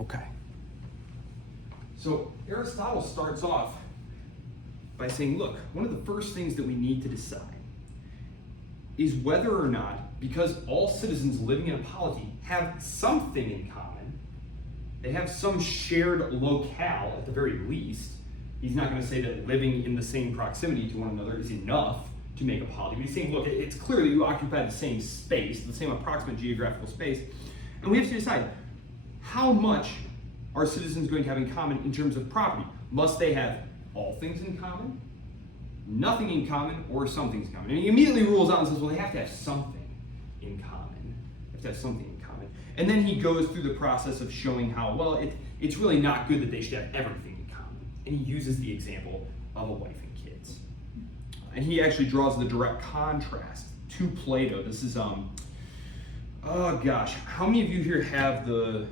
Okay. So Aristotle starts off by saying, look, one of the first things that we need to decide is whether or not, because all citizens living in a polity have something in common, they have some shared locale at the very least. He's not going to say that living in the same proximity to one another is enough to make a polity. But he's saying, look, it's clear that you occupy the same space, the same approximate geographical space, and we have to decide how much are citizens going to have in common in terms of property. Must they have all things in common, nothing in common, or some things in common? And he immediately rules out and says, well, they have to have something in common. They have to have something in common. And then he goes through the process of showing how, well, it's really not good that they should have everything in common. And he uses the example of a wife and kids. And he actually draws the direct contrast to Plato. This is, oh gosh, how many of you here have the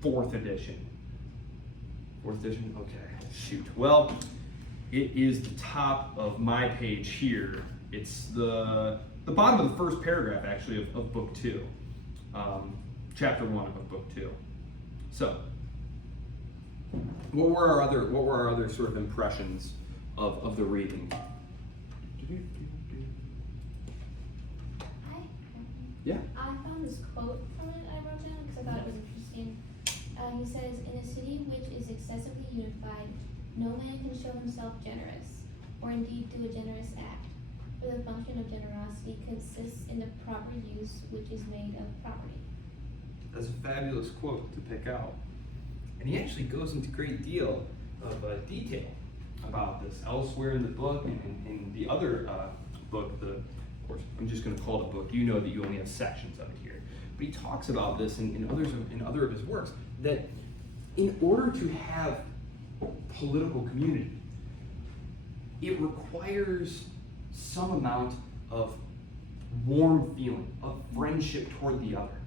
4th edition? 4th edition? Okay, shoot. Well, it is the top of my page here. It's the bottom of the first paragraph, actually, of book 2. Chapter 1 of book 2. So, what were our other sort of impressions of the reading? Yeah. I found this quote from it I wrote down because I thought it was interesting. He says, in a city which is excessively unified, no man can show himself generous, or indeed do a generous act, for the function of generosity consists in the proper use which is made of property. That's a fabulous quote to pick out. And he actually goes into a great deal of detail about this elsewhere in the book and in the other book, of course, I'm just going to call it a book. You know that you only have sections of it here. But he talks about this in other of his works, that in order to have political community, it requires some amount of warm feeling, of friendship toward the other.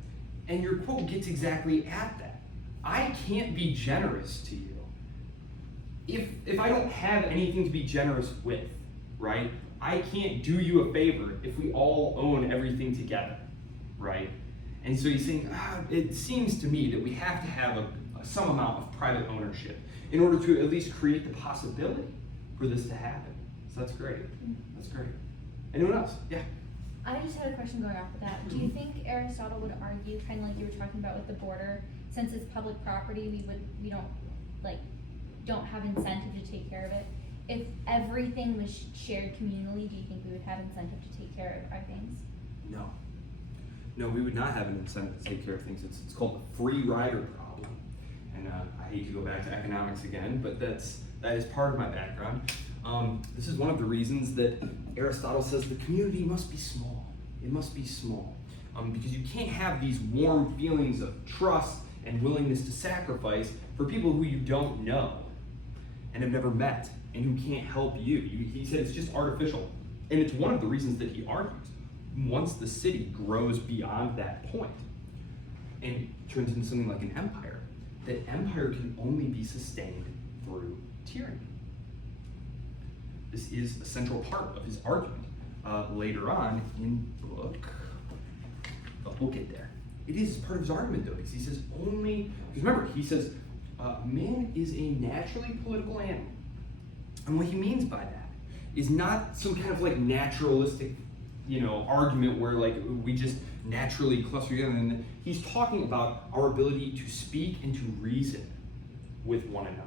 And your quote gets exactly at that. I can't be generous to you if I don't have anything to be generous with, right? I can't do you a favor if we all own everything together, right? And so he's saying, it seems to me that we have to have some amount of private ownership in order to at least create the possibility for this to happen. So that's great. That's great. Anyone else? Yeah. I just had a question going off of that. Do you think Aristotle would argue, kind of like you were talking about with the border, since it's public property, we don't have incentive to take care of it? If everything was shared communally, do you think we would have incentive to take care of our things? No. No, we would not have an incentive to take care of things. It's called the free rider problem. And I hate to go back to economics again, but that is part of my background. This is one of the reasons that Aristotle says the community must be small. It must be small. Because you can't have these warm feelings of trust and willingness to sacrifice for people who you don't know and have never met and who can't help you. He said it's just artificial. And it's one of the reasons that he argues. Once the city grows beyond that point and turns into something like an empire, that empire can only be sustained through tyranny. This is a central part of his argument later on in book. But we'll get there. It is part of his argument, though, because he says only, because remember, he says man is a naturally political animal. And what he means by that is not some kind of like naturalistic, argument where like we just naturally cluster together. And he's talking about our ability to speak and to reason with one another.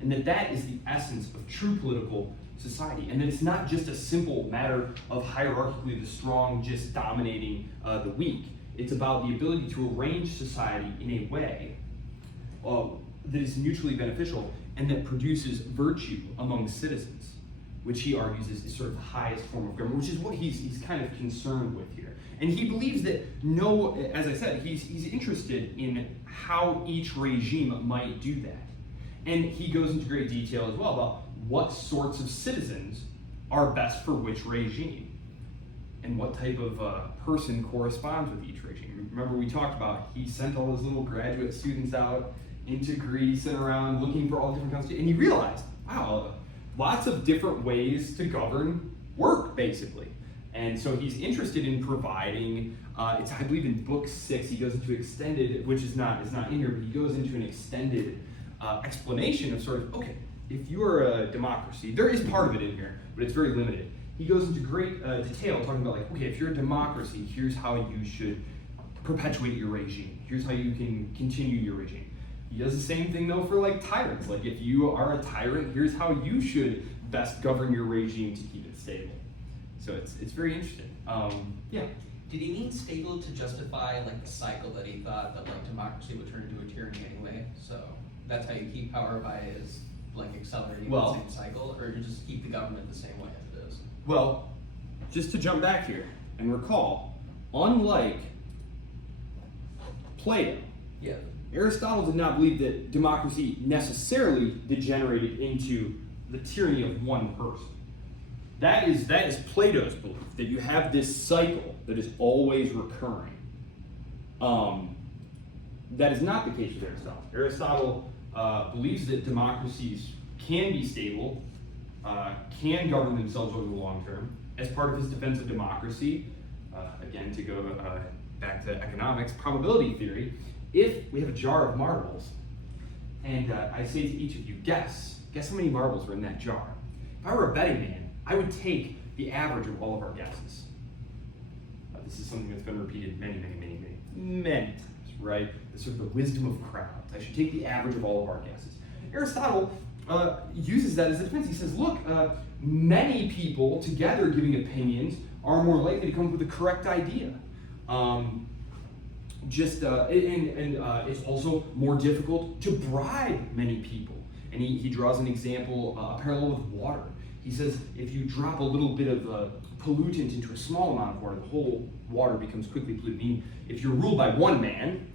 And that is the essence of true political society. And that it's not just a simple matter of hierarchically the strong just dominating the weak. It's about the ability to arrange society in a way that is mutually beneficial and that produces virtue among citizens, which he argues is sort of the highest form of government, which is what he's kind of concerned with here. And he believes that as I said, he's interested in how each regime might do that. And he goes into great detail as well about what sorts of citizens are best for which regime and what type of person corresponds with each regime. Remember we talked about he sent all his little graduate students out into Greece and around looking for all different constitutions, and he realized, wow, lots of different ways to govern work, basically. And so he's interested in providing, it's I believe in book 6, he goes into extended, which is not in here, but he goes into an extended explanation of sort of, okay, if you are a democracy, there is part of it in here, but it's very limited. He goes into great detail talking about like, okay, if you're a democracy, here's how you should perpetuate your regime. Here's how you can continue your regime. He does the same thing though for like tyrants. Like if you are a tyrant, here's how you should best govern your regime to keep it stable. So it's very interesting. Yeah. Did he mean stable to justify like the cycle that he thought that like democracy would turn into a tyranny anyway? So that's how you keep power by is like accelerating the same cycle, or you just keep the government the same way as it is? Well, just to jump back here and recall, unlike Plato, Yeah. Aristotle did not believe that democracy necessarily degenerated into the tyranny of one person. That is Plato's belief, that you have this cycle that is always recurring. That is not the case with Aristotle. Aristotle believes that democracies can be stable, can govern themselves over the long term. As part of his defense of democracy, again, to go back to economics, probability theory, if we have a jar of marbles, and I say to each of you, guess how many marbles are in that jar. If I were a betting man, I would take the average of all of our guesses. This is something that's been repeated many times, right? The sort of the wisdom of crowds. I should take the average of all of our guesses. Aristotle uses that as a defense. He says, look, many people together giving opinions are more likely to come up with the correct idea. It's also more difficult to bribe many people. And he draws an example, a parallel with water. He says if you drop a little bit of pollutant into a small amount of water, the whole water becomes quickly polluted. Meaning, if you're ruled by one man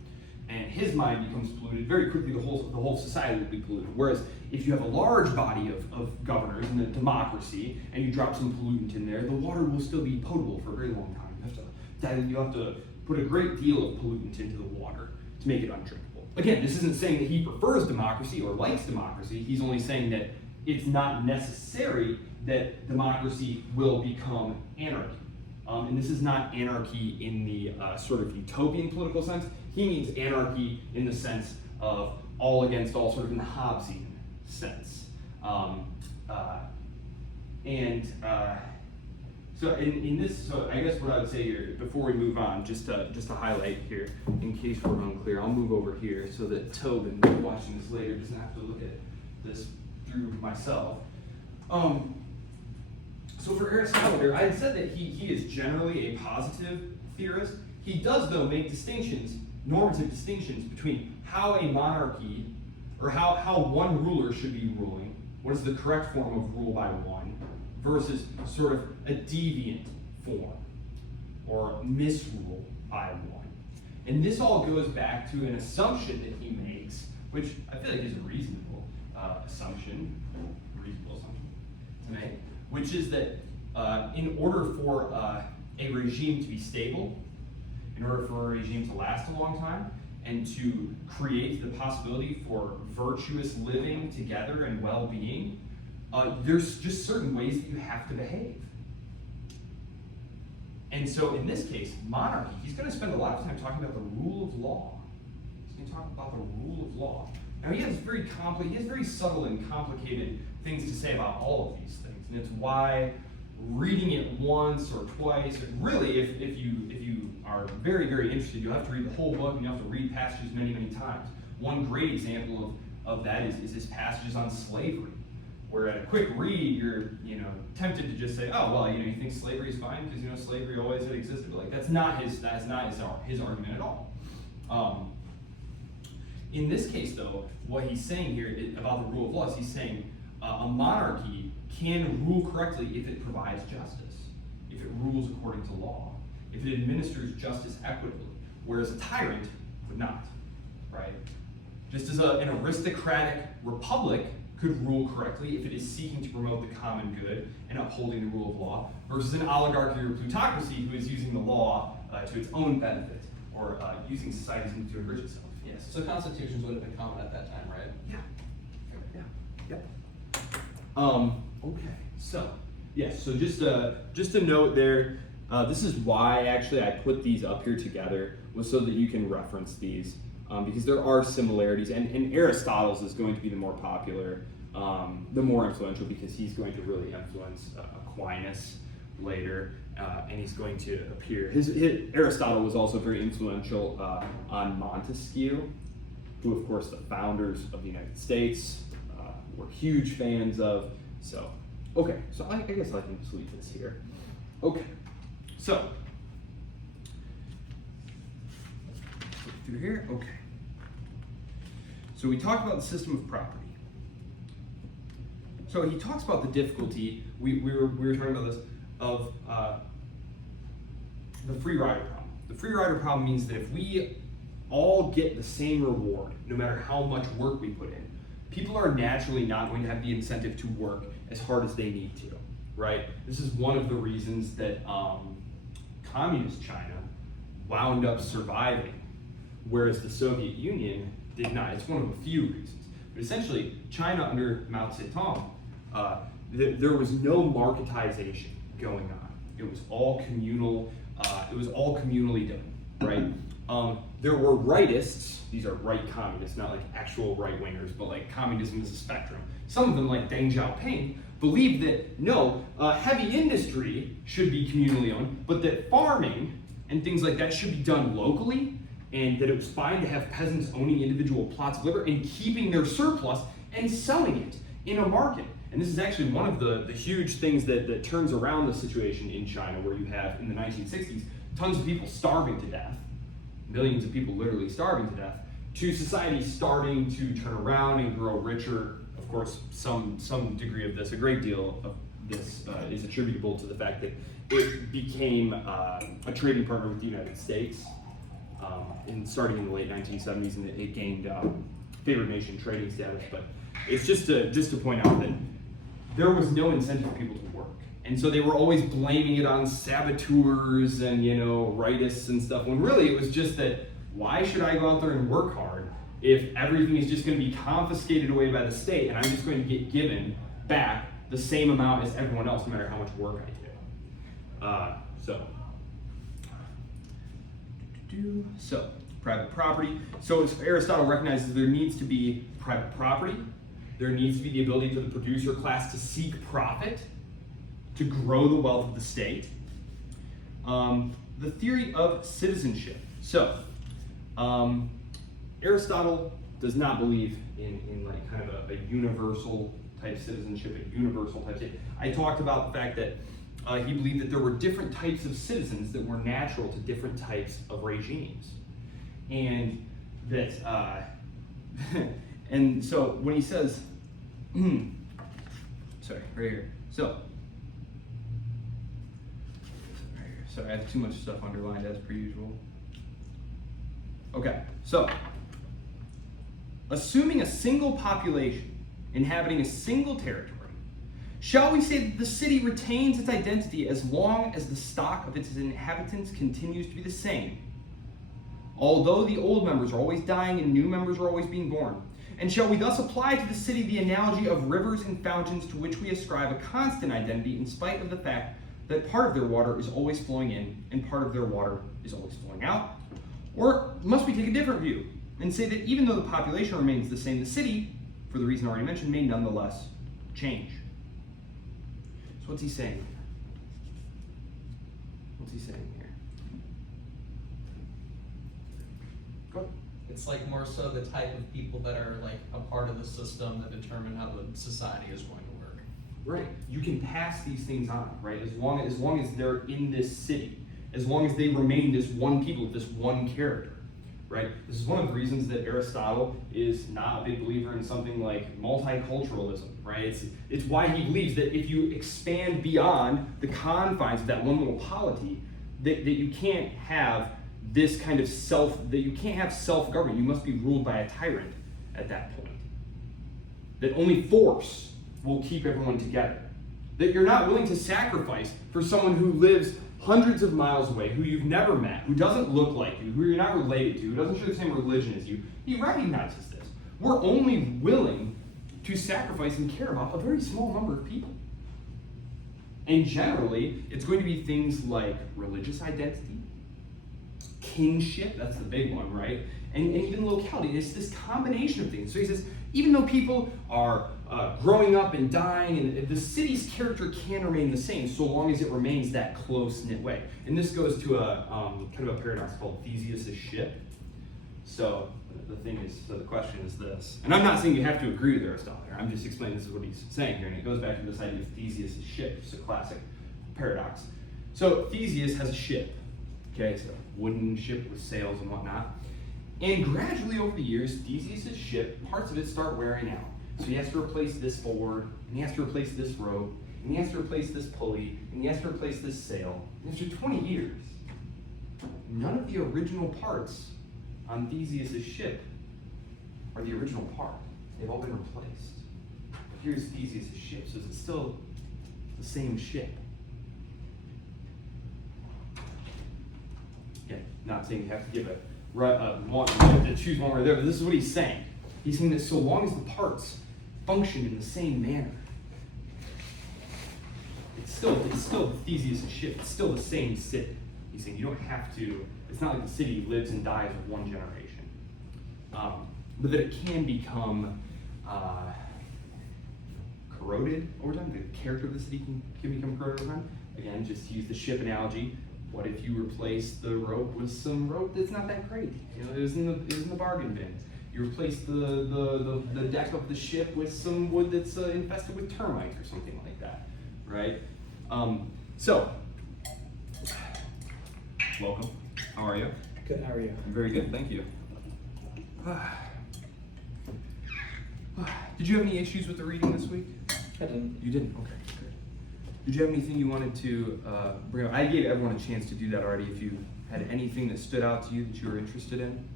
and his mind becomes polluted, very quickly the whole society will be polluted. Whereas if you have a large body of governors in a democracy and you drop some pollutant in there, the water will still be potable for a very long time. You have to put a great deal of pollutant into the water to make it undrinkable. Again, this isn't saying that he prefers democracy or likes democracy. He's only saying that it's not necessary that democracy will become anarchy. And this is not anarchy in the sort of utopian political sense. He means anarchy in the sense of all against all, sort of in the Hobbesian sense. So in this, so I guess what I would say here, before we move on, just to highlight here, in case we're unclear, I'll move over here so that Tobin, watching this later, doesn't have to look at this through myself. So for Aristotle here, I had said that he is generally a positive theorist. He does, though, make distinctions, normative distinctions, between how a monarchy, or how one ruler should be ruling, what is the correct form of rule by one, versus sort of a deviant form, or misrule by one. And this all goes back to an assumption that he makes, which I feel like is a reasonable assumption to make, which is that in order for a regime to be stable, in order for a regime to last a long time, and to create the possibility for virtuous living together and well-being, there's just certain ways that you have to behave. And so in this case, monarchy, he's going to spend a lot of time talking about the rule of law. He's going to talk about the rule of law. Now he has very subtle and complicated things to say about all of these things, and it's why reading it once or twice, and really if you are very interested, you'll have to read the whole book and you have to read passages many times. One great example of that is his passages on slavery, where at a quick read you're tempted to just say, oh well, you think slavery is fine because slavery always had existed. But like that's not his argument at all. In this case, though, what he's saying here about the rule of law is he's saying a monarchy can rule correctly if it provides justice, if it rules according to law, if it administers justice equitably, whereas a tyrant would not, right? Just as an aristocratic republic could rule correctly if it is seeking to promote the common good and upholding the rule of law, versus an oligarchy or plutocracy who is using the law to its own benefit, or using society's means to enrich itself. Yes. So constitutions would have been common at that time, right? Yeah. Yep. Okay. So yes. So just a note there. This is why actually I put these up here together, was so that you can reference these, because there are similarities, and Aristotle's is going to be the more popular, the more influential, because he's going to really influence Aquinas later, and he's going to appear. Aristotle was also very influential on Montesquieu, who of course the founders of the United States were huge fans of. So, okay, so I guess I can just leave this here. Okay, so flip through here. Okay, so we talked about the system of property. So he talks about the difficulty. We were talking about this of the free rider problem. The free rider problem means that if we all get the same reward, no matter how much work we put in, people are naturally not going to have the incentive to work as hard as they need to, right? This is one of the reasons that communist China wound up surviving, whereas the Soviet Union did not. It's one of a few reasons. But essentially, China under Mao Zedong, there was no marketization going on. It was all communal. It was all communally done, right? There were rightists. These are right communists, not like actual right wingers, but like communism is a spectrum. Some of them, like Deng Xiaoping, believed that no, heavy industry should be communally owned, but that farming and things like that should be done locally, and that it was fine to have peasants owning individual plots of labor and keeping their surplus and selling it in a market. And this is actually one of the huge things that turns around the situation in China, where you have, in the 1960s, tons of people starving to death, millions of people literally starving to death, to society starting to turn around and grow richer. Of course, some degree of this, a great deal of this is attributable to the fact that it became a trading partner with the United States, starting in the late 1970s, and it gained favored nation trading status. But it's just to point out that there was no incentive for people to work. And so they were always blaming it on saboteurs and, rightists and stuff, when really it was just that, why should I go out there and work hard if everything is just going to be confiscated away by the state and I'm just going to get given back the same amount as everyone else, no matter how much work I do. So private property. So as Aristotle recognizes, there needs to be private property. There needs to be the ability for the producer class to seek profit, to grow the wealth of the state. The theory of citizenship. So, Aristotle does not believe in like kind of a universal type citizenship, a universal type state. I talked about the fact that he believed that there were different types of citizens that were natural to different types of regimes. And that, and so when he says, sorry, right here. So, sorry, I have too much stuff underlined as per usual. Okay, so, assuming a single population inhabiting a single territory, shall we say that the city retains its identity as long as the stock of its inhabitants continues to be the same, although the old members are always dying and new members are always being born? And shall we thus apply to the city the analogy of rivers and fountains, to which we ascribe a constant identity in spite of the fact that part of their water is always flowing in and part of their water is always flowing out? Or must we take a different view and say that even though the population remains the same, the city, for the reason already mentioned, may nonetheless change? So what's he saying? What's he saying here? Go ahead. It's like more so the type of people that are like a part of the system that determine how the society is going to work. Right. You can pass these things on, right? As long as they're in this city, as long as they remain this one people with this one character, right? This is one of the reasons that Aristotle is not a big believer in something like multiculturalism, right? It's why he believes that if you expand beyond the confines of that one little polity, that you can't have this kind of self-government. You must be ruled by a tyrant at that point. That only force will keep everyone together. That you're not willing to sacrifice for someone who lives hundreds of miles away, who you've never met, who doesn't look like you, who you're not related to, who doesn't share the same religion as you. He recognizes this. We're only willing to sacrifice and care about a very small number of people. And generally, it's going to be things like religious identity, kinship, that's the big one, right? And even locality. It's this combination of things. So he says, even though people are growing up and dying, and the city's character can remain the same so long as it remains that close-knit way. And this goes to a kind of a paradox called Theseus' ship. So the question is this, and I'm not saying you have to agree with Aristotle here, I'm just explaining this is what he's saying here, and it goes back to this idea of Theseus' ship, which is a classic paradox. So Theseus has a ship, okay, it's a wooden ship with sails and whatnot, and gradually over the years, Theseus' ship, parts of it start wearing out. So he has to replace this oar, and he has to replace this rope, and he has to replace this pulley, and he has to replace this sail. And after 20 years, none of the original parts on Theseus' ship are the original part. They've all been replaced. But here's Theseus' ship, so it's still the same ship. Again, not saying you have to give you have to choose one or the other, but this is what he's saying. He's saying that so long as the parts function in the same manner, it's still Theseus' ship. It's still the same city. He's saying you don't have to. It's not like the city lives and dies with one generation, but that it can become corroded over time. The character of the city can become corroded over time. Again, just to use the ship analogy. What if you replace the rope with some rope that's not that great? You know, it was in the bargain bin. You replace the deck of the ship with some wood that's infested with termites or something like that, right? So, welcome. How are you? Good, how are you? I'm very good, thank you. Did you have any issues with the reading this week? I didn't. You didn't? Okay, good. Did you have anything you wanted to bring up? I gave everyone a chance to do that already. If you had anything that stood out to you that you were interested in?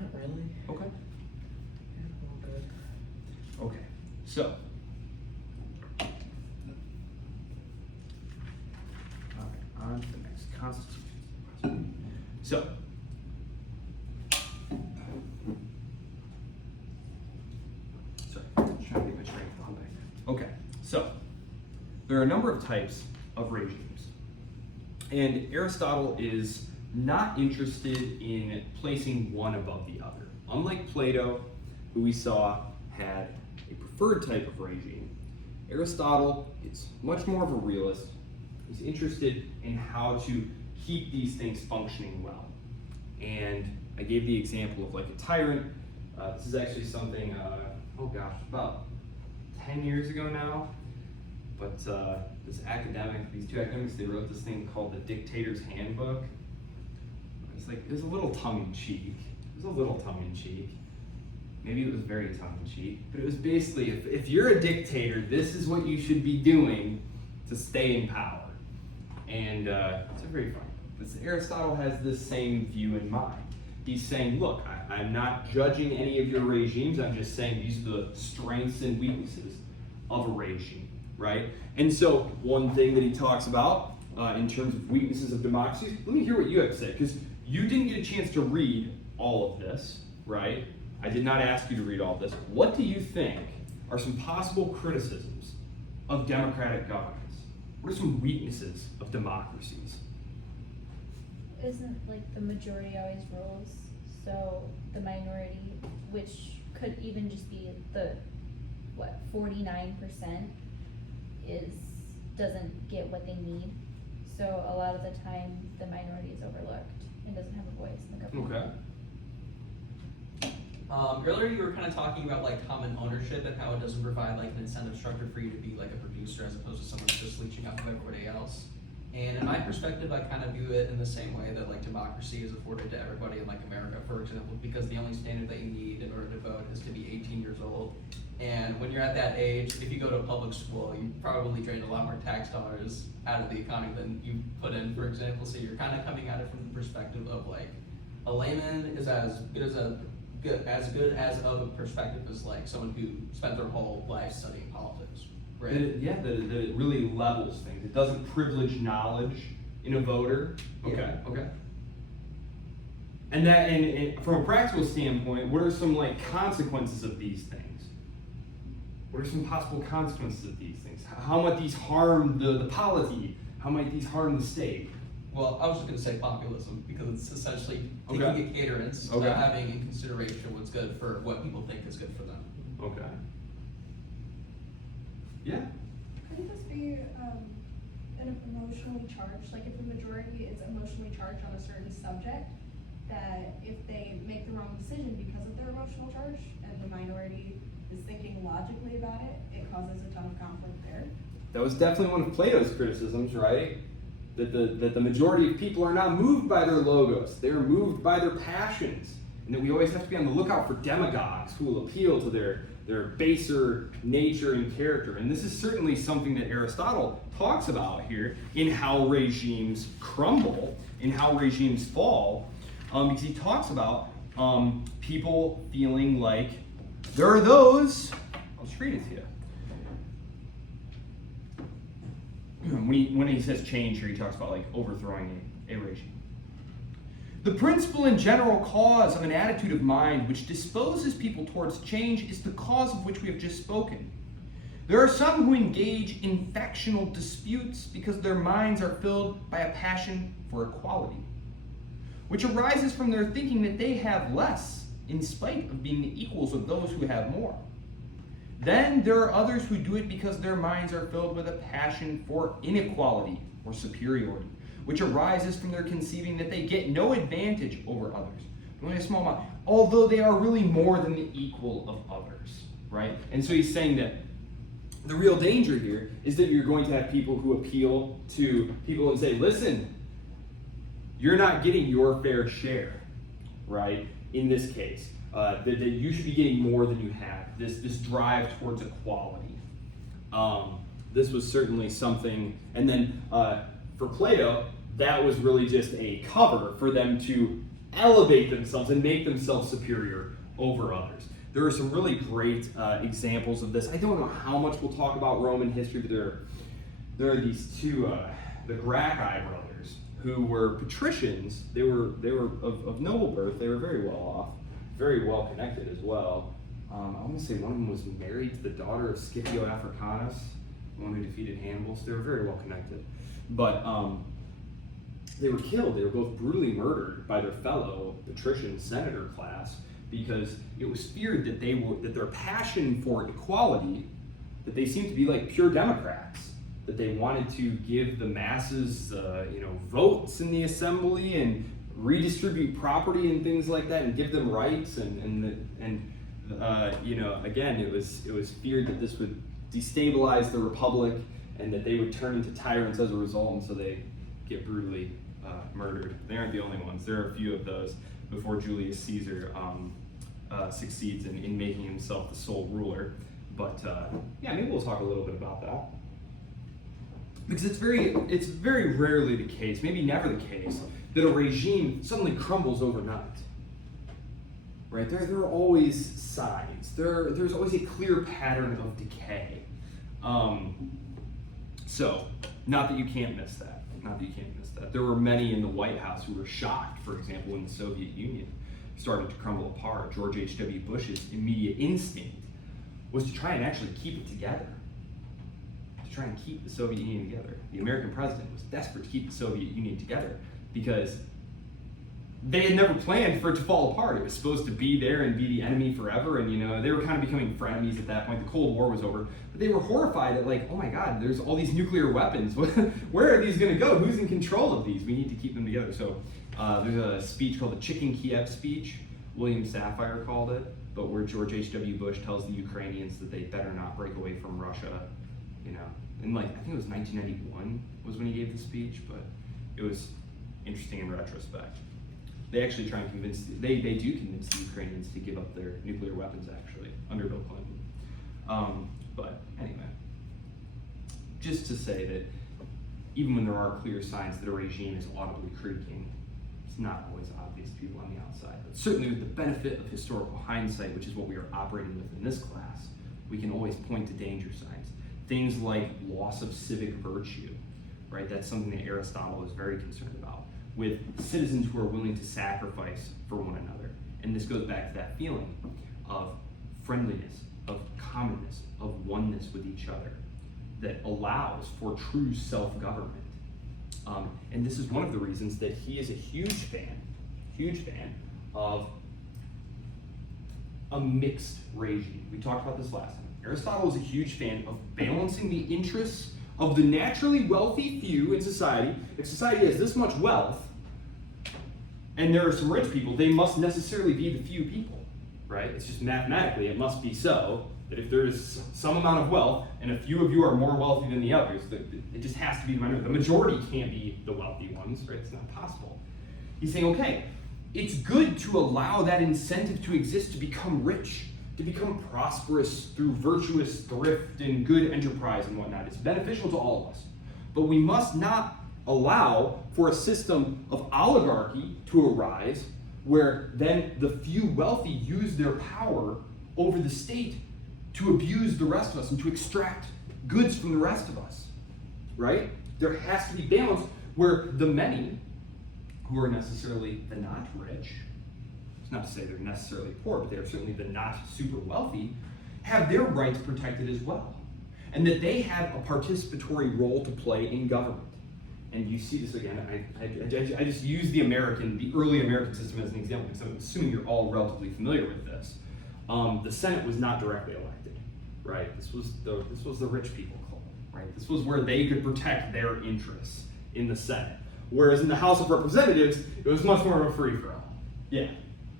Not really. Okay. Yeah, all good. Okay, so. All right, on to the next Constitution. So. Sorry, trying to get my train of thought back. Okay, so. There are a number of types of regimes. And Aristotle is not interested in placing one above the other. Unlike Plato, who we saw had a preferred type of regime, Aristotle is much more of a realist. He's interested in how to keep these things functioning well. And I gave the example of like a tyrant. This is actually something, about 10 years ago now. But these two academics, they wrote this thing called the Dictator's Handbook. It was a little tongue-in-cheek. Maybe it was very tongue-in-cheek. But it was basically, if you're a dictator, this is what you should be doing to stay in power. And it's very funny. But Aristotle has this same view in mind. He's saying, look, I'm not judging any of your regimes. I'm just saying these are the strengths and weaknesses of a regime. Right? And so one thing that he talks about in terms of weaknesses of democracies, let me hear what you have to say, because you didn't get a chance to read all of this, right? I did not ask you to read all of this. What do you think are some possible criticisms of democratic governments? What are some weaknesses of democracies? Isn't like the majority always rules? So the minority, which could even just be 49%. Doesn't get what they need. So a lot of the time the minority is overlooked and doesn't have a voice in the government. Okay. Earlier you were kind of talking about like common ownership and how it doesn't provide like an incentive structure for you to be like a producer as opposed to someone who's just leeching off of everybody else. And in my perspective, I kind of view it in the same way that like democracy is afforded to everybody in like America, for example, because the only standard that you need in order to vote is to be 18 years old. And when you're at that age, if you go to a public school, you probably drain a lot more tax dollars out of the economy than you put in, for example. So you're kind of coming at it from the perspective of like a layman is as good as of a perspective as like someone who spent their whole life studying politics. Right? That it really levels things. It doesn't privilege knowledge in a voter. Okay, Yeah. okay. And from a practical standpoint, what are some like consequences of these things? What are some possible consequences of these things? How might these harm the polity? How might these harm the state? Well, I was just going to say populism, because it's essentially taking Okay. a caterance, Okay. having in consideration what's good for what people think is good for them. Okay. Yeah. Couldn't this be an emotionally charged, like if the majority is emotionally charged on a certain subject, that if they make the wrong decision because of their emotional charge and the minority is thinking logically about it, it causes a ton of conflict there? That was definitely one of Plato's criticisms, right? That the majority of people are not moved by their logos. They are moved by their passions. And that we always have to be on the lookout for demagogues who will appeal to their baser nature and character. And this is certainly something that Aristotle talks about here in how regimes crumble, in how regimes fall, because he talks about people feeling like there are those, I'll just read it to you. When he says change here, he talks about like overthrowing a regime. The principal and general cause of an attitude of mind which disposes people towards change is the cause of which we have just spoken. There are some who engage in factional disputes because their minds are filled by a passion for equality, which arises from their thinking that they have less in spite of being the equals of those who have more. Then there are others who do it because their minds are filled with a passion for inequality or superiority, which arises from their conceiving that they get no advantage over others, only a small amount, although they are really more than the equal of others, right? And so he's saying that the real danger here is that you're going to have people who appeal to people and say, listen, you're not getting your fair share, right? In this case, that you should be getting more than you have. This drive towards equality. This was certainly something, and then for Plato, that was really just a cover for them to elevate themselves and make themselves superior over others. There are some really great examples of this. I don't know how much we'll talk about Roman history, but there are these two, the Gracchi brothers, who were patricians. They were of noble birth. They were very well off, very well connected as well. I want to say one of them was married to the daughter of Scipio Africanus, the one who defeated Hannibal, so they were very well connected. But they were killed. They were both brutally murdered by their fellow patrician senator class because it was feared that that their passion for equality, that they seemed to be like pure Democrats, that they wanted to give the masses, votes in the assembly and redistribute property and things like that, and give them rights again, it was feared that this would destabilize the republic and that they would turn into tyrants as a result, and so they get brutally murdered. They aren't the only ones. There are a few of those before Julius Caesar succeeds in making himself the sole ruler. But maybe we'll talk a little bit about that. Because it's very rarely the case, maybe never the case, that a regime suddenly crumbles overnight. Right? There are always signs. There's always a clear pattern of decay. So, not that you can't miss that. Not that you can't miss that. There were many in the White House who were shocked, for example, when the Soviet Union started to crumble apart. George H.W. Bush's immediate instinct was to try and actually keep it together. To try and keep the Soviet Union together. The American president was desperate to keep the Soviet Union together because they had never planned for it to fall apart. It was supposed to be there and be the enemy forever, and they were kind of becoming frenemies at that point. The Cold War was over, but they were horrified at oh my God, there's all these nuclear weapons. Where are these going to go? Who's in control of these? We need to keep them together. So there's a speech called the Chicken Kiev speech. William Safire called it, but where George H.W. Bush tells the Ukrainians that they better not break away from Russia. And I think it was 1991 was when he gave the speech, but it was interesting in retrospect. They actually try and convince, they do convince the Ukrainians to give up their nuclear weapons, actually, under Bill Clinton. But anyway, just to say that even when there are clear signs that a regime is audibly creaking, it's not always obvious to people on the outside. But certainly with the benefit of historical hindsight, which is what we are operating with in this class, we can always point to danger signs. Things like loss of civic virtue, right? That's something that Aristotle is very concerned about, with citizens who are willing to sacrifice for one another. And this goes back to that feeling of friendliness, of commonness, of oneness with each other, that allows for true self-government. And this is one of the reasons that he is a huge fan of a mixed regime. We talked about this last time. Aristotle was a huge fan of balancing the interests of the naturally wealthy few in society. If society has this much wealth, and there are some rich people, they must necessarily be the few people, right? It's just mathematically, it must be so that if there is some amount of wealth and a few of you are more wealthy than the others, it just has to be the minority. The majority can't be the wealthy ones, right? It's not possible. He's saying, okay, it's good to allow that incentive to exist to become rich, to become prosperous through virtuous thrift and good enterprise and whatnot. It's beneficial to all of us. But we must not allow for a system of oligarchy to arise where then the few wealthy use their power over the state to abuse the rest of us and to extract goods from the rest of us, right? There has to be balance where the many, who are necessarily the not rich, it's not to say they're necessarily poor, but they're certainly the not super wealthy, have their rights protected as well. And that they have a participatory role to play in government. And you see this again, I just use the early American system as an example because I'm assuming you're all relatively familiar with this. The Senate was not directly elected, right? This was the rich people club, right? This was where they could protect their interests in the Senate. Whereas in the House of Representatives, it was much more of a free-for-all. Yeah.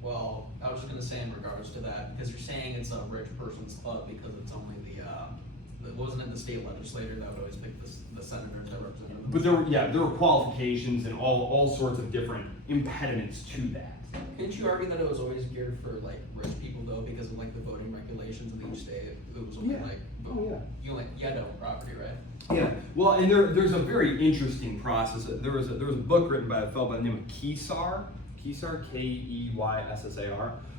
Well, I was just gonna say in regards to that, because you're saying it's a rich person's club because it's only wasn't it the state legislature that would always pick the senators that represent them? But there were qualifications and all sorts of different impediments to that. Couldn't you argue that it was always geared for like rich people though, because of like the voting regulations in each state? It was only you had to own property, right? Yeah. Well, and there's a very interesting process. There was a book written by a fellow by the name of Keyssar, Keyssar,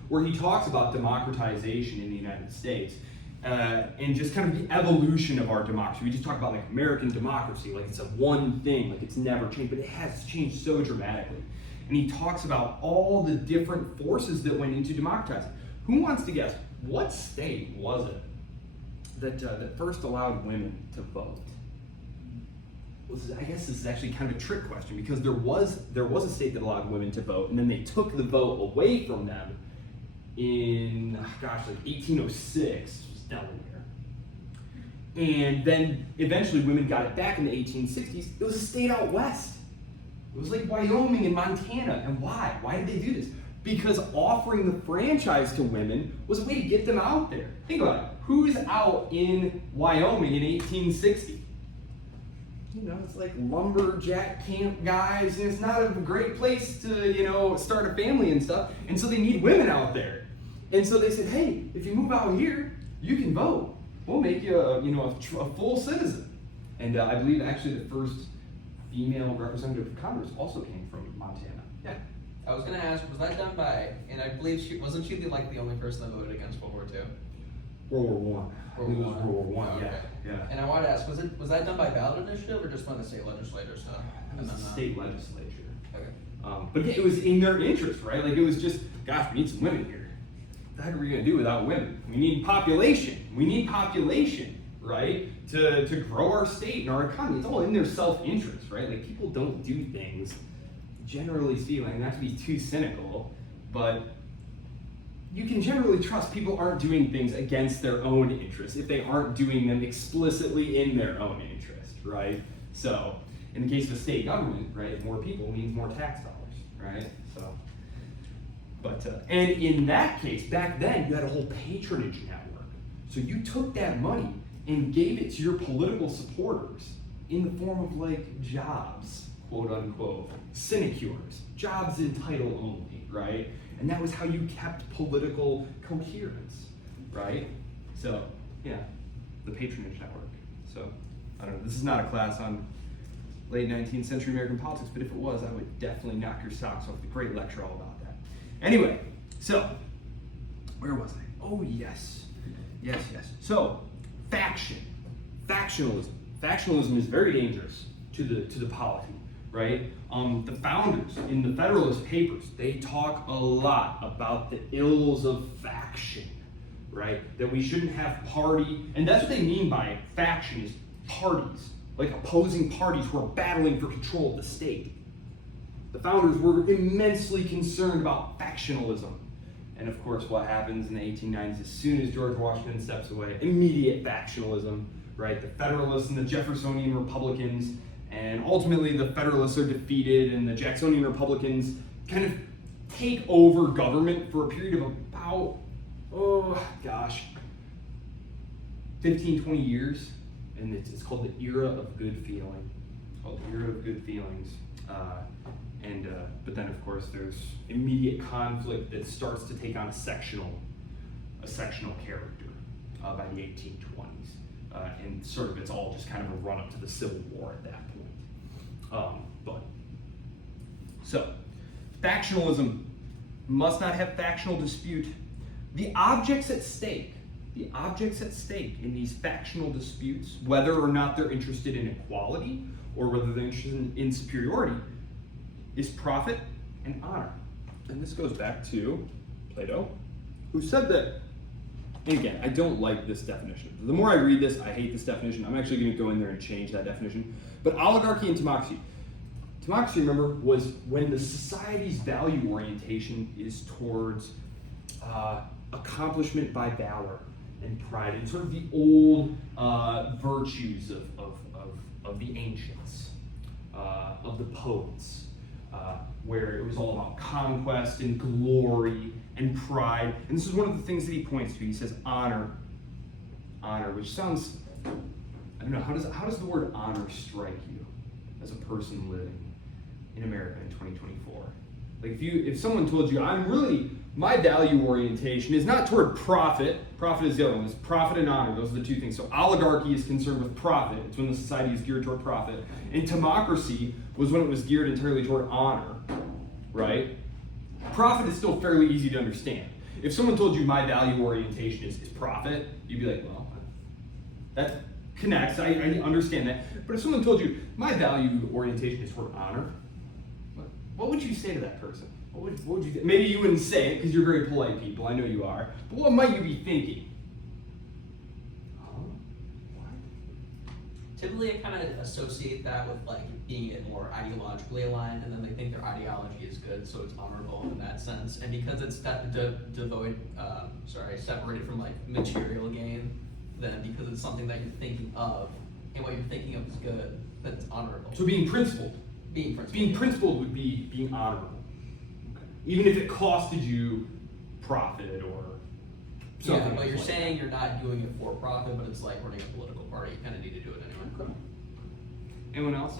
where he talks about democratization in the United States. And just kind of the evolution of our democracy. We just talk about like American democracy, like it's a one thing, like it's never changed, but it has changed so dramatically. And he talks about all the different forces that went into democratizing. Who wants to guess, what state was it that first allowed women to vote? Well, I guess this is actually kind of a trick question because there was a state that allowed women to vote, and then they took the vote away from them in, like 1806. Delaware. And then eventually women got it back in the 1860s. It was a state out west. It was like Wyoming and Montana. And why? Why did they do this? Because offering the franchise to women was a way to get them out there. Think about it. Who's out in Wyoming in 1860? You know, it's like lumberjack camp guys, and it's not a great place to, start a family and stuff. And so they need women out there. And so they said, hey, if you move out here, you can vote. We'll make you a full citizen. And I believe actually the first female representative of Congress also came from Montana. Yeah. I was gonna ask, was that done by, and I believe wasn't she the only person that voted against World War II? World War I. World War I. World War I. Oh, okay. Yeah. And I wanted to ask, was that done by ballot initiative or just by the state legislature stuff? It was the state legislature. Okay. But it was in their interest, right? Like it was just, gosh, we need some women here. What are we going to do without women? We need population. Right? To grow our state and our economy. It's all in their self-interest, right? Like people don't do things, generally speaking, not to be too cynical, but you can generally trust people aren't doing things against their own interests if they aren't doing them explicitly in their own interest, right? So, in the case of a state government, right, more people means more tax dollars, right? So. But, and in that case, back then, you had a whole patronage network. So you took that money and gave it to your political supporters in the form of like jobs, quote unquote, sinecures, jobs in title only, right? And that was how you kept political coherence, right? So, yeah, the patronage network. So, I don't know, this is not a class on late 19th century American politics, but if it was, I would definitely knock your socks off. A great lecture all about that. Anyway, so, where was I? Oh, yes. So, factionalism. Factionalism is very dangerous to the polity, right? The founders in the Federalist Papers, they talk a lot about the ills of faction, right? right? That we shouldn't have party, and that's what they mean by faction is parties, like opposing parties who are battling for control of the state. The founders were immensely concerned about factionalism. And of course, what happens in the 1890s, as soon as George Washington steps away, immediate factionalism, right? The Federalists and the Jeffersonian Republicans, and ultimately the Federalists are defeated, and the Jacksonian Republicans kind of take over government for a period of about, 15, 20 years. And it's called the era of good feeling. It's called the era of good feelings. But then of course there's immediate conflict that starts to take on a sectional character by the 1820s. And sort of it's all just kind of a run up to the Civil War at that point. So factionalism must not have factional dispute. The objects at stake in these factional disputes, whether or not they're interested in equality or whether they're interested in superiority, is profit and honor. And this goes back to Plato, who said that, and again, I don't like this definition. The more I read this, I hate this definition. I'm actually going to go in there and change that definition. But oligarchy and democracy. Democracy, remember, was when the society's value orientation is towards accomplishment by valor and pride, and sort of the old virtues of the ancients, of the poets, where it was all about conquest and glory and pride. And this is one of the things that he points to. He says honor, which sounds, I don't know, how does the word honor strike you as a person living in America in 2024? Like if someone told you, my value orientation is not toward profit is the other one, it's profit and honor, those are the two things. So oligarchy is concerned with profit, it's when the society is geared toward profit. And democracy was when it was geared entirely toward honor, right? Profit is still fairly easy to understand. If someone told you my value orientation is profit, you'd be like, well, that connects, I understand that. But if someone told you my value orientation is toward honor, what would you say to that person? What would you think? Maybe you wouldn't say it because you're very polite people, I know you are, but what might you be thinking? Typically, I kind of associate that with like being more ideologically aligned, and then they think their ideology is good, so it's honorable in that sense. And because it's separated from like material gain, then because it's something that you're thinking of, and what you're thinking of is good, then it's honorable. So being principled. Being principled would be being honorable. Okay. Even if it costed you profit or something. Yeah, but you're saying you're not doing it for profit, but it's like running a political party. You kind of need to do it anyway. Okay. Anyone else?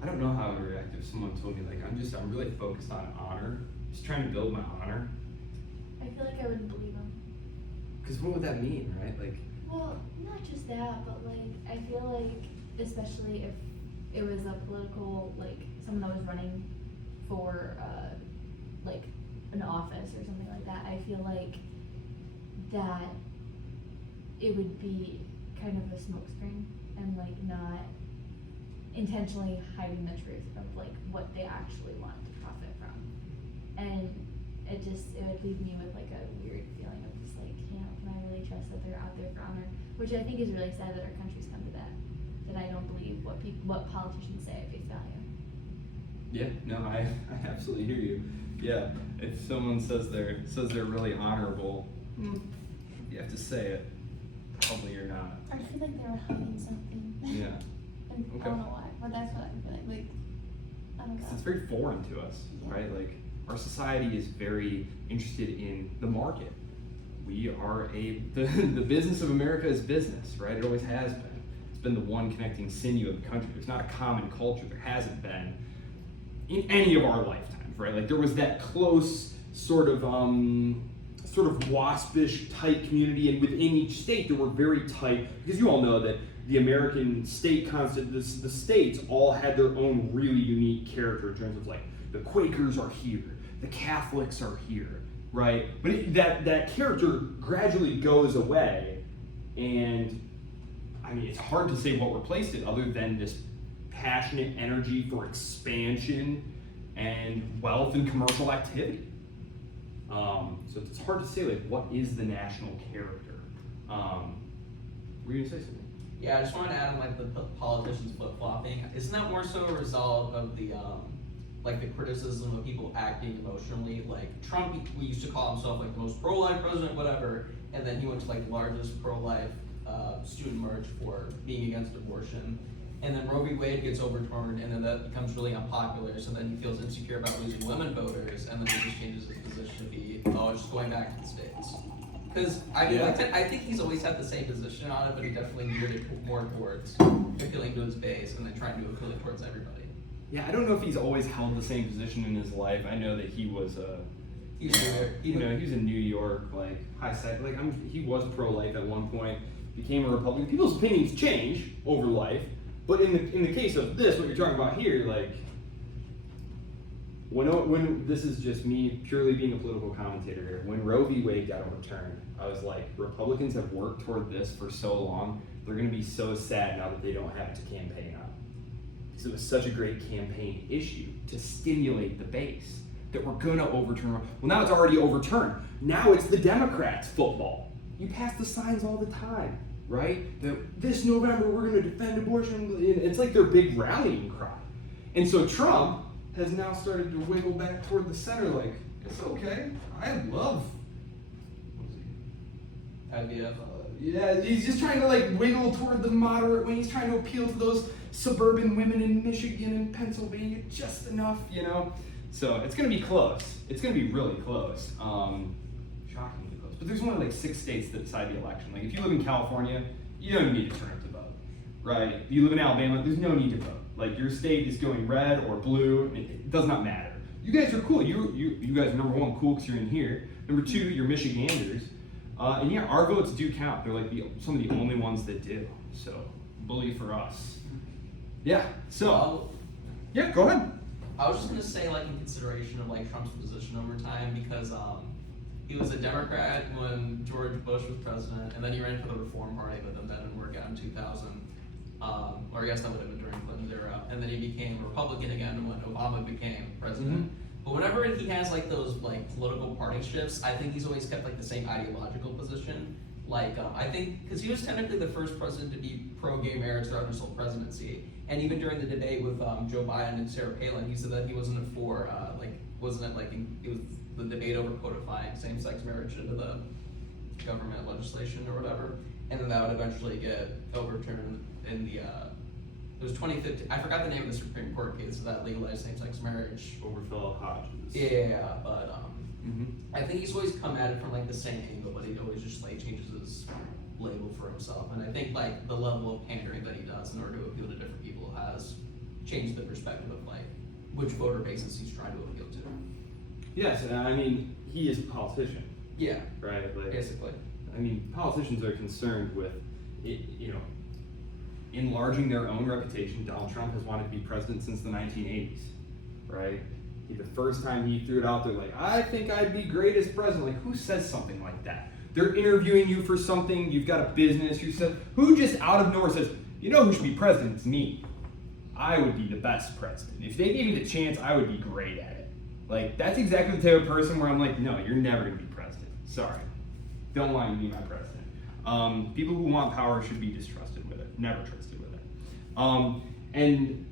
I don't know how I would react if someone told me like I'm really focused on honor, just trying to build my honor. I feel like I wouldn't believe him. Because what would that mean, right? Like. Well, not just that, but like I feel like, especially if it was a political, like someone that was running for like an office or something like that, I feel like that it would be kind of a smokescreen and like not intentionally hiding the truth of like what they actually want to profit from. And it would leave me with like a weird feeling of just like, can I really trust that they're out there for honor? Which I think is really sad that our country's come to that I don't believe what politicians say at face value. Yeah, no, I absolutely hear you. Yeah, if someone says they're really honorable, you have to say it. Probably you're not. I feel like they were hiding something. Yeah. And Okay. I don't know why, but that's what I feel like. I don't know. It's very foreign to us, Yeah. right? Like our society is very interested in the market. We are the business of America is business, right? It always has been. It's been the one connecting sinew of the country. There's not a common culture. There hasn't been in any of our lifetimes, right? Like there was that close sort of waspish tight community, and within each state there were very tight, because you all know that the American state the states all had their own really unique character in terms of like the Quakers are here, the Catholics are here, right? But that character gradually goes away, and I mean, it's hard to say what replaced it other than this passionate energy for expansion and wealth and commercial activity. So it's hard to say, like, what is the national character? Were you gonna say something? Yeah, I just wanted to add on like the politicians flip-flopping. Isn't that more so a result of the like the criticism of people acting emotionally? Like Trump, we used to call himself like the most pro-life president, whatever, and then he went to like the largest pro-life student march for being against abortion. And then Roe v. Wade gets overturned, and then that becomes really unpopular. So then he feels insecure about losing women voters, and then he just changes his position to be, oh, it's just going back to the states. Because I mean, I think he's always had the same position on it, but he definitely geared it more towards appealing to his base and then trying to appeal it towards everybody. Yeah, I don't know if he's always held the same position in his life. I know that he was he was in New York, like high side, like he was pro-life at one point, became a Republican. People's opinions change over life, but in the case of this, what you're talking about here, like when this is just me purely being a political commentator here, when Roe v. Wade got overturned, I was like, Republicans have worked toward this for so long, they're going to be so sad now that they don't have it to campaign on. Because it was such a great campaign issue to stimulate the base that we're going to overturn. Well, now it's already overturned. Now it's the Democrats' football. You pass the signs all the time, right? That this November we're going to defend abortion. It's like their big rallying cry. And so Trump has now started to wiggle back toward the center, like, it's okay. I love. IVF. Yeah, he's just trying to like wiggle toward the moderate when he's trying to appeal to those suburban women in Michigan and Pennsylvania just enough, you know? So it's gonna be close. It's gonna be really close. Shockingly close. But there's only like 6 states that decide the election. Like if you live in California, you don't need to turn up to vote, right? If you live in Alabama, there's no need to vote. Like your state is going red or blue, it does not matter. You guys are cool. You guys are number 1 cool because you're in here. Number 2, you're Michiganders. And yeah, our votes do count. They're like some of the only ones that do. So, bully for us. Yeah, so, yeah, go ahead. I was just gonna say, like, in consideration of like Trump's position over time, because he was a Democrat when George Bush was president, and then he ran for the Reform Party, but then that didn't work out in 2000. Or I guess that would have been during Clinton's era. And then he became a Republican again when Obama became president. Mm-hmm. But whenever he has like those like political party shifts, I think he's always kept like the same ideological position. Like I think because he was technically the first president to be pro-gay marriage throughout his whole presidency, and even during the debate with Joe Biden and Sarah Palin, he said that he wasn't for it was the debate over codifying same-sex marriage into the government legislation or whatever, and then that would eventually get overturned in the. It was 2015. I forgot the name of the Supreme Court case that legalized same-sex marriage. Overfell Hodges. Yeah, but I think he's always come at it from like the same angle, but he always just like changes his label for himself. And I think like the level of pandering that he does in order to appeal to different people has changed the perspective of like which voter bases he's trying to appeal to. Yes, I mean he is a politician. Yeah, Right. Like, basically. I mean, politicians are concerned with it, enlarging their own reputation. Donald Trump has wanted to be president since the 1980s, right? The first time he threw it out there, like, I think I'd be great as president. Like, who says something like that? They're interviewing you for something, you've got a business, who just out of nowhere says, you know who should be president? It's me. I would be the best president. If they gave me the chance, I would be great at it. Like, that's exactly the type of person where I'm like, no, you're never gonna be president. Sorry. Don't want you to be my president. People who want power should be distrusted with it, never trusted with it. And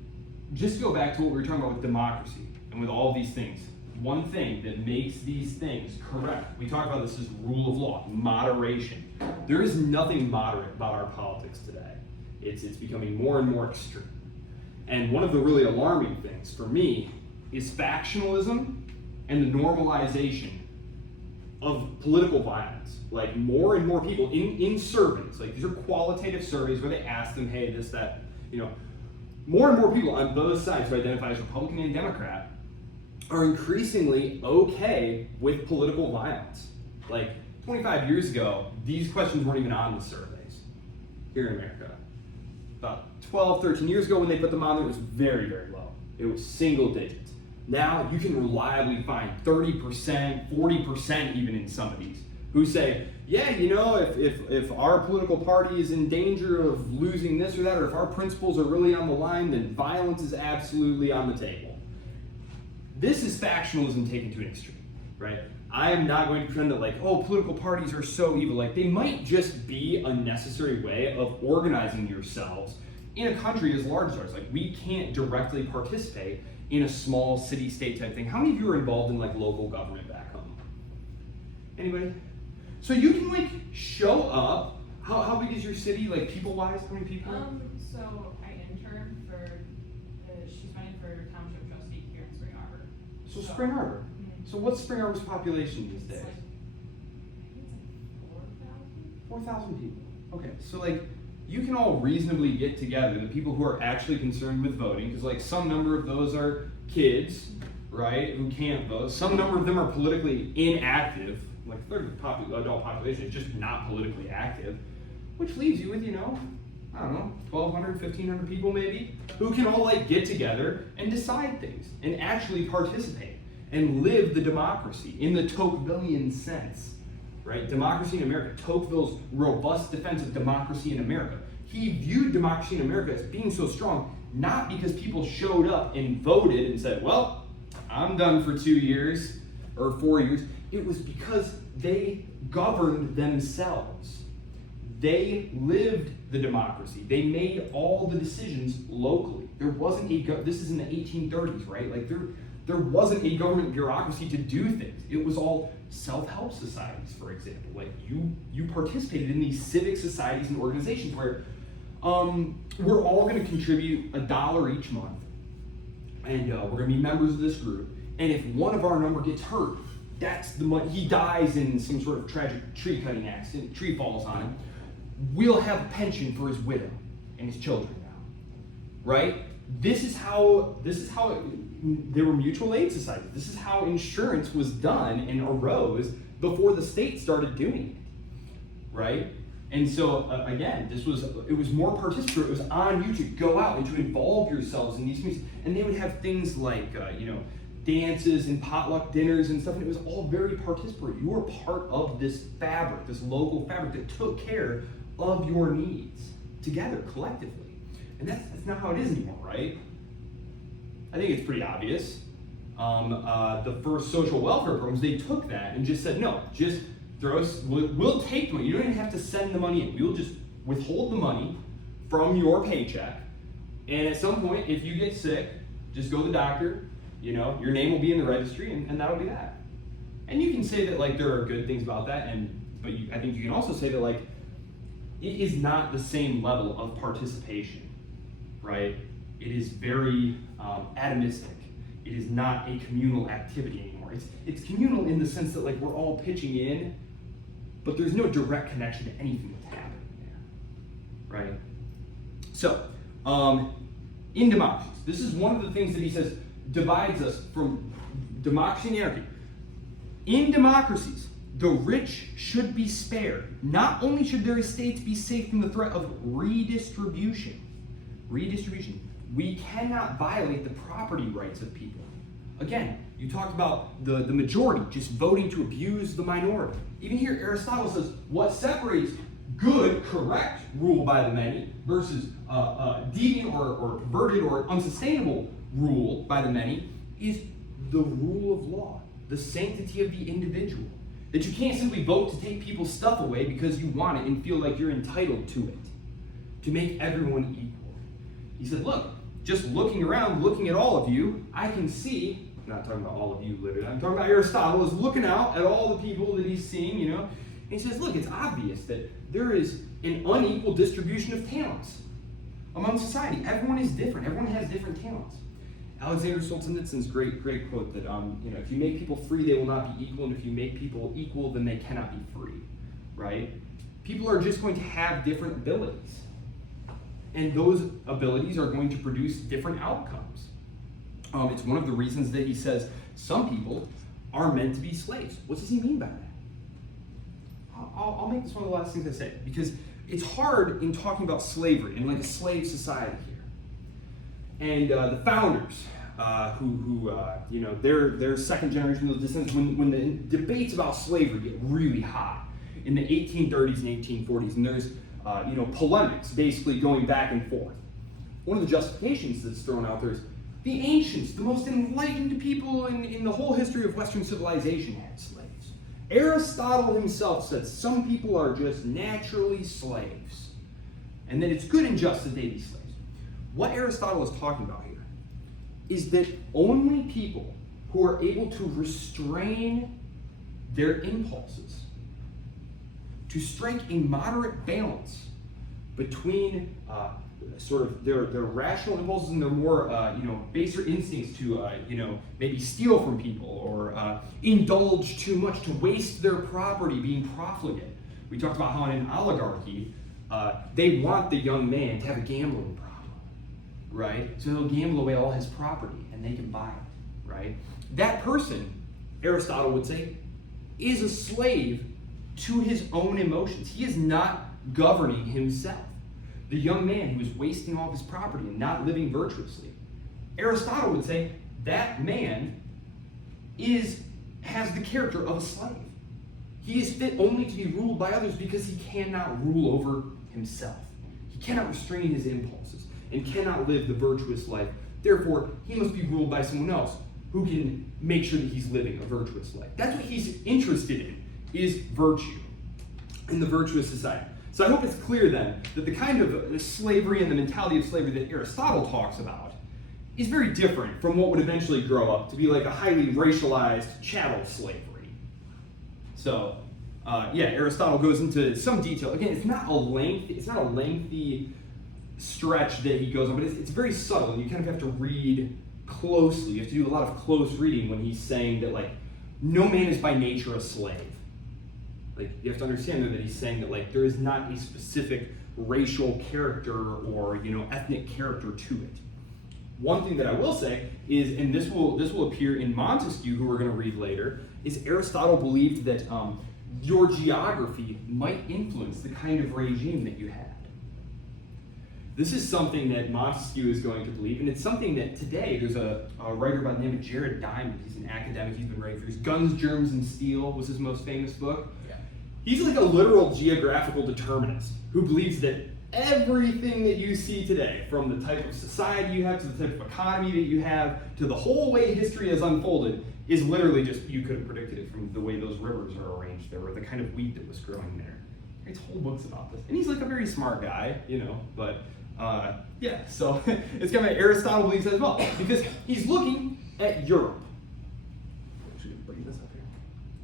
just to go back to what we were talking about with democracy and with all these things, one thing that makes these things correct, we talk about this as rule of law, moderation. There is nothing moderate about our politics today. It's becoming more and more extreme. And one of the really alarming things for me is factionalism and the normalization of political violence. Like more and more people in surveys, like these are qualitative surveys where they ask them, hey, this, that, more and more people on both sides who identify as Republican and Democrat are increasingly okay with political violence. Like 25 years ago, these questions weren't even on the surveys here in America. About 12, 13 years ago when they put them on, it was very, very low. It was single digits. Now you can reliably find 30%, 40% even in some of these, who say, yeah, if our political party is in danger of losing this or that, or if our principles are really on the line, then violence is absolutely on the table. This is factionalism taken to an extreme, right? I am not going to pretend that like, oh, political parties are so evil. Like, they might just be a necessary way of organizing yourselves in a country as large as ours. Like, we can't directly participate in a small city-state type thing. How many of you are involved in like local government back home? Anybody? So you can like show up. How big is your city, like people-wise? How many people? So I intern for, she's running for township trustee here in Spring Arbor. So Spring Arbor. So what's Spring Arbor's population these days? It's like, I think it's like 4,000. 4,000 people. Okay, so like you can all reasonably get together, the people who are actually concerned with voting, because like some number of those are kids, right, who can't vote. Some number of them are politically inactive, like a third of the adult population is just not politically active, which leaves you with, I don't know, 1,200, 1,500 people maybe, who can all like get together and decide things and actually participate and live the democracy in the Tocquevillian sense, right? Democracy in America, Tocqueville's robust defense of democracy in America. He viewed democracy in America as being so strong, not because people showed up and voted and said, well, I'm done for 2 years or 4 years. It was because they governed themselves. They lived the democracy. They made all the decisions locally. There wasn't this is in the 1830s, right? Like there wasn't a government bureaucracy to do things. It was all self-help societies, for example. Like you participated in these civic societies and organizations where we're all going to contribute $1 each month, and we're going to be members of this group. And if one of our number gets hurt, that's the money. He dies in some sort of tragic tree cutting accident. Tree falls on him. We'll have a pension for his widow and his children now, right? This is how there were mutual aid societies. This is how insurance was done and arose before the state started doing it, right? And so again, it was more participatory. It was on you to go out and to involve yourselves in these communities. And they would have things like dances and potluck dinners and stuff, and it was all very participatory. You were part of this fabric, this local fabric that took care of your needs together, collectively. And that's not how it is anymore, right? I think it's pretty obvious. The first social welfare programs, they took that and just said, no, just throw us, we'll take the money. You don't even have to send the money in. We'll just withhold the money from your paycheck. And at some point, if you get sick, just go to the doctor, your name will be in the registry, and that'll be that. And you can say that like there are good things about that, but I think you can also say that like it is not the same level of participation, right? It is very atomistic. It is not a communal activity anymore. It's communal in the sense that like we're all pitching in, but there's no direct connection to anything that's happening there, right? So, in democracies, this is one of the things that he says divides us from democracy and anarchy. In democracies, the rich should be spared. Not only should their estates be safe from the threat of redistribution. We cannot violate the property rights of people. Again, you talked about the majority just voting to abuse the minority. Even here, Aristotle says what separates good, correct rule by the many versus deviant or perverted or unsustainable rule by the many is the rule of law, the sanctity of the individual. That you can't simply vote to take people's stuff away because you want it and feel like you're entitled to it, to make everyone equal. He said, look, just looking around, looking at all of you, I can see, I'm not talking about all of you literally, I'm talking about Aristotle is looking out at all the people that he's seeing, and he says, look, it's obvious that there is an unequal distribution of talents among society. Everyone is different. Everyone has different talents. Alexander Solzhenitsyn's great quote that if you make people free, they will not be equal, and if you make people equal, then they cannot be free, right? People are just going to have different abilities, and those abilities are going to produce different outcomes. It's one of the reasons that he says some people are meant to be slaves. What does he mean by that? I'll make this one of the last things I say, because it's hard in talking about slavery and like a slave society here. And the founders, they're second generation of descendants, when the debates about slavery get really hot in the 1830s and 1840s, and there's polemics basically going back and forth. One of the justifications that's thrown out there is the ancients, the most enlightened people in the whole history of Western civilization, had slaves. Aristotle himself said some people are just naturally slaves, and that it's good and just that they be slaves. What Aristotle is talking about here is that only people who are able to restrain their impulses, to strike a moderate balance between sort of their rational impulses and their more baser instincts to maybe steal from people or indulge too much, to waste their property, being profligate. We talked about how in an oligarchy they want the young man to have a gambling problem, right? So they'll gamble away all his property and they can buy it, right? That person, Aristotle would say, is a slave to his own emotions. He is not governing himself. The young man who is wasting all of his property and not living virtuously, Aristotle would say that man has the character of a slave. He is fit only to be ruled by others because he cannot rule over himself. He cannot restrain his impulses and cannot live the virtuous life. Therefore, he must be ruled by someone else who can make sure that he's living a virtuous life. That's what he's interested in, is virtue in the virtuous society. So I hope it's clear then that the kind of slavery and the mentality of slavery that Aristotle talks about is very different from what would eventually grow up to be like a highly racialized chattel slavery. So, Aristotle goes into some detail. Again, it's not a lengthy stretch that he goes on, but it's very subtle, and you kind of have to read closely. You have to do a lot of close reading when he's saying that, like, no man is by nature a slave. Like, you have to understand that he's saying that, like, there is not a specific racial character or, ethnic character to it. One thing that I will say is, and this will appear in Montesquieu, who we're going to read later, is Aristotle believed that your geography might influence the kind of regime that you had. This is something that Montesquieu is going to believe, and it's something that today there's a writer by the name of Jared Diamond. He's an academic. He's been writing for his Guns, Germs, and Steel was his most famous book. Yeah. He's like a literal geographical determinist who believes that everything that you see today, from the type of society you have to the type of economy that you have to the whole way history has unfolded, is literally just, you could have predicted it from the way those rivers are arranged there, or the kind of wheat that was growing there. He writes whole books about this. And he's like a very smart guy, but so it's kind of Aristotle believes as well, because he's looking at Europe. Should bring this up here.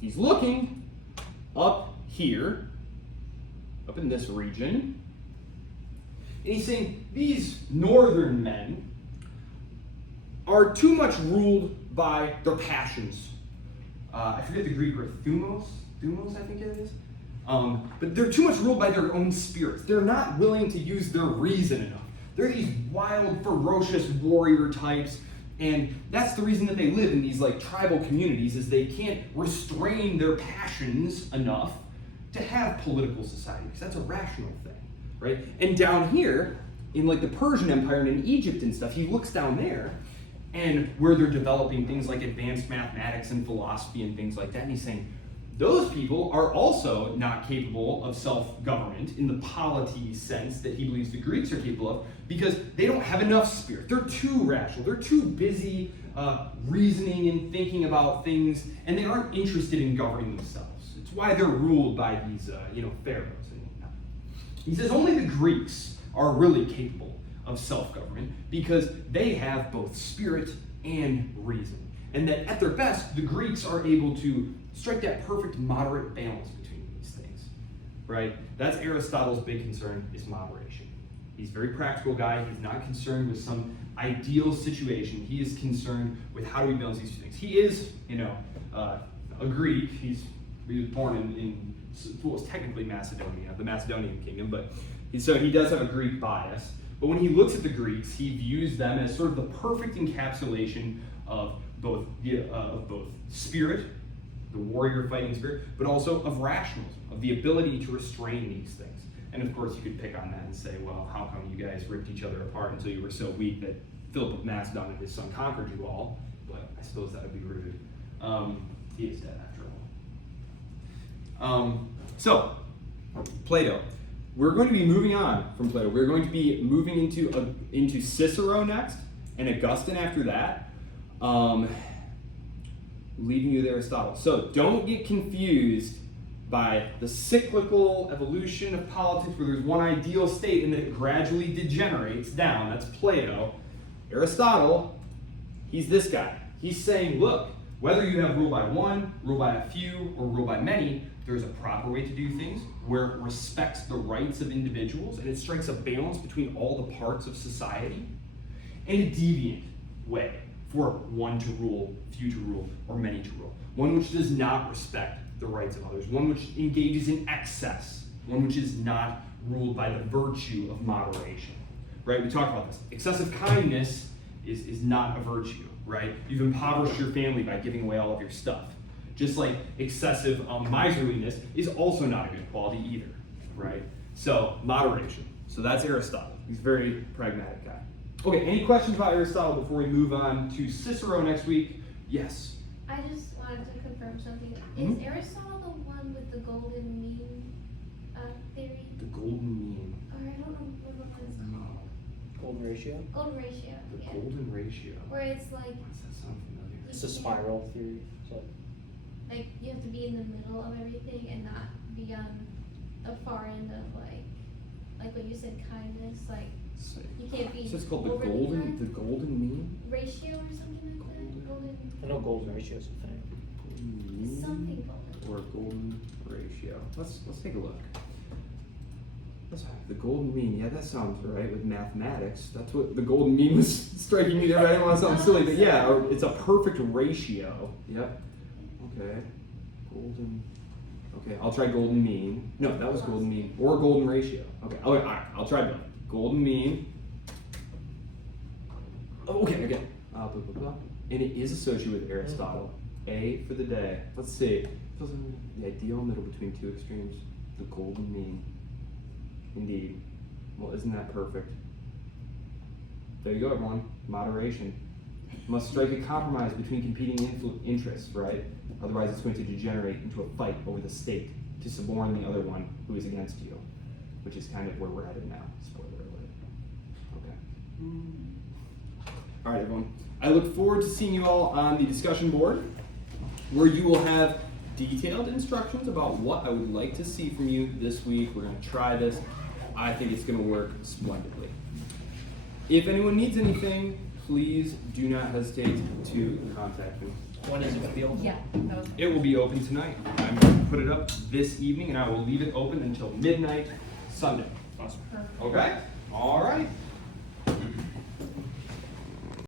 He's looking up here, up in this region, and he's saying these northern men are too much ruled by their passions. I forget the Greek word, thumos, I think it is. But they're too much ruled by their own spirits. They're not willing to use their reason enough. They're these wild, ferocious warrior types, and that's the reason that they live in these like tribal communities, is they can't restrain their passions enough to have political society, because that's a rational thing, right? And down here, in like the Persian Empire and in Egypt and stuff, he looks down there, and where they're developing things like advanced mathematics and philosophy and things like that, and he's saying, those people are also not capable of self-government in the polity sense that he believes the Greeks are capable of, because they don't have enough spirit. They're too rational. They're too busy reasoning and thinking about things, and they aren't interested in governing themselves. It's why they're ruled by these, pharaohs and whatnot. He says only the Greeks are really capable of self-government because they have both spirit and reason. And that at their best, the Greeks are able to strike that perfect moderate balance between these things, right? That's Aristotle's big concern, is moderation. He's a very practical guy. He's not concerned with some ideal situation. He is concerned with how do we balance these two things. He is, a Greek. He was born in what was technically Macedonia, the Macedonian kingdom, but so he does have a Greek bias. But when he looks at the Greeks, he views them as sort of the perfect encapsulation of both spirit, the warrior fighting spirit, but also of rationalism, of the ability to restrain these things. And of course, you could pick on that and say, well, how come you guys ripped each other apart until you were so weak that Philip of Macedon and his son conquered you all? But I suppose that would be rude. He is dead after all. So, Plato. We're going to be moving on from Plato. We're going to be moving into Cicero next, and Augustine after that. leaving you with Aristotle. So don't get confused by the cyclical evolution of politics where there's one ideal state and then it gradually degenerates down. That's Plato. Aristotle, he's this guy. He's saying, look, whether you have rule by one, rule by a few, or rule by many, there's a proper way to do things where it respects the rights of individuals and it strikes a balance between all the parts of society, and a deviant way for one to rule, few to rule, or many to rule. One which does not respect the rights of others, one which engages in excess, one which is not ruled by the virtue of moderation. Right? We talked about this. Excessive kindness is not a virtue, right? You've impoverished your family by giving away all of your stuff. Just like excessive miserliness is also not a good quality either, right? So, moderation. So that's Aristotle. He's a very pragmatic guy. Okay, any questions about Aristotle before we move on to Cicero next week? Yes. I just wanted to confirm something. Mhm. Is Aristotle the one with the golden mean theory? The golden mean. Or I don't remember what it's called. Golden ratio? Golden ratio. The Yeah. golden ratio. Where it's like Why does that sound familiar? It's a spiral theory. So you have to be in the middle of everything and not be on the far end of like what you said, kindness. Like you can't be So it's called the overly kind. golden mean? Ratio or something like that. Golden. I know golden ratio is a thing. Golden mean Something golden. or golden ratio. Let's take a look. The golden mean, yeah, that sounds right with mathematics. That's what the golden mean was striking me there. I didn't want to sound silly, but yeah, it's a perfect ratio. Yep. Okay. Golden. Okay, I'll try golden mean. No, that was golden mean or golden ratio. Okay. All right. I'll try both. Golden mean. Oh, okay. Again. Blah, blah, blah. And it is associated with Aristotle. A for the day. Let's see. The ideal middle between two extremes. The golden mean. Indeed. Well, isn't that perfect? There you go, everyone. Moderation. Must strike a compromise between competing interests, right? Otherwise, it's going to degenerate into a fight over the state to suborn the other one who is against you, which is kind of where we're headed now. Spoiler alert. Okay. All right, everyone. I look forward to seeing you all on the discussion board, where you will have detailed instructions about what I would like to see from you this week. We're going to try this. I think it's going to work splendidly. If anyone needs anything, please do not hesitate to contact me. When is it going to be open? Yeah, that was. It will be open tonight. I'm going to put it up this evening, and I will leave it open until midnight Sunday. Awesome. Okay? All right.